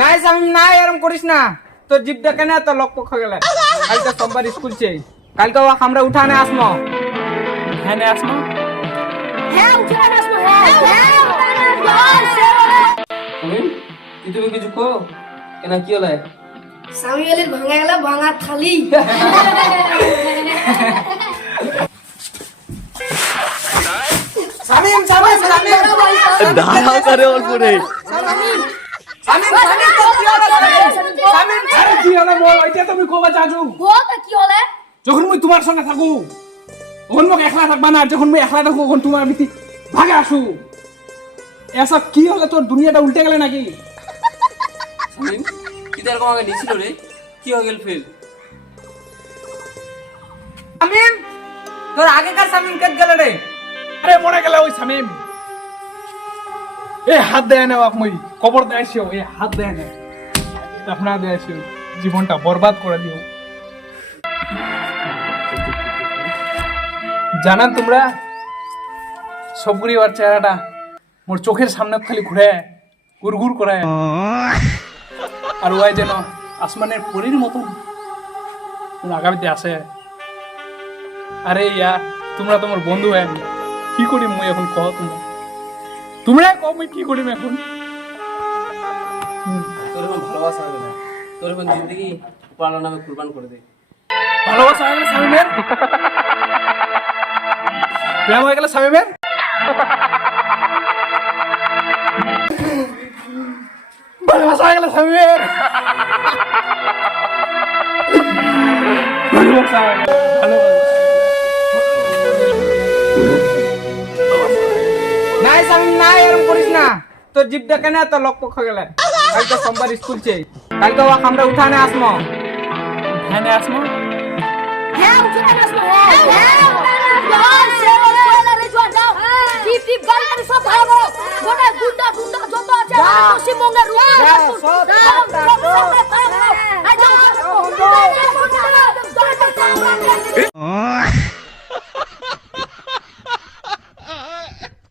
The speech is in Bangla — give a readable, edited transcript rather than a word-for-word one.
নাই শামিম নাই এরকম করিস না, তোর জিপটা কেন তো লক্ষ্য হয়ে গেল। কাল তো সোমবার স্কুল ছে, কালকে আমরা উঠানে আসবো। হ্যাঁ আসবো। হ্যাঁ উঠানে আসবো। হ্যাঁ তুমি কিছু কো কেন কি হলো? সামিয়েলের ভাঙা গেল ভাঙা থালি। শামিম শামিম শামিম দাঁড়াও করে ওর পরে শামিম শামিম তো কি হলো? শামিম আরে কি হলো বল, ওইটা তুমি কোবা চাচু। বল কি হলে? যখন মুই তোমার সঙ্গে থাকু তখন মোক একলা থাকবা না, যখন মুই একলা থাকু তখন তোমার ভিতরে ভাগে আসু। এসব কি হলো, তোর দুনিয়াটা উল্টে গেলে নাকি? কি তার কমাকে নিছিল রে, কি হয়ে গেল ফেল? শামিম তোর আগেকার শামিম কেট গেল রে? আরে মরে গেল ওই শামিম। এ হাত দেয় না মুই কবর দেয়ছিও, এ হাত দেয় না আপনা দেয়ছিও, জীবনটা বরবাদ করে দিও। জানান তোমরা সবগুলি ওর চেহারাটা মোর চোখের সামনে খালি ঘুরে গুড়গুড় করে, আর ওই যেন আসমানের পরীর মতন আগামীতে আসে। আরে ইয়া তোমরা তোমার বন্ধু হয়, আমি কি করি মুই এখন কহ, তোমরা কহ মুই কি করিম এখন? তোর এখন ভালোবাসা হবে না, তোর এখন জিন্দগি পালার নামে কুরবান করে দে। ভালোবাসা হয়ে গেল শামিমের, প্রেম হয়ে গেল শামিমের। ভালোবাসা হয়ে গেল শামিমের, ভালোবাসা হয়ে গেল, নাই শামিম নাই এরকম করিস না, তোর জিপটা কেন তো লক্ষ্য হয়ে গেল। কালকে সোমবার স্কুল ছে, কালকে আমরা উঠানে আসবো। উঠানে আসবো? হ্যাঁ উঠানে আসবো। হ্যাঁ জল সেওলা রে জল যাও। টিপ টিপ গাড়ি গাড়ি সব ভাগো, গোটা গুন্ডা গুন্ডা যত আছে পশ্চিমবঙ্গের রুট সব আই যাও।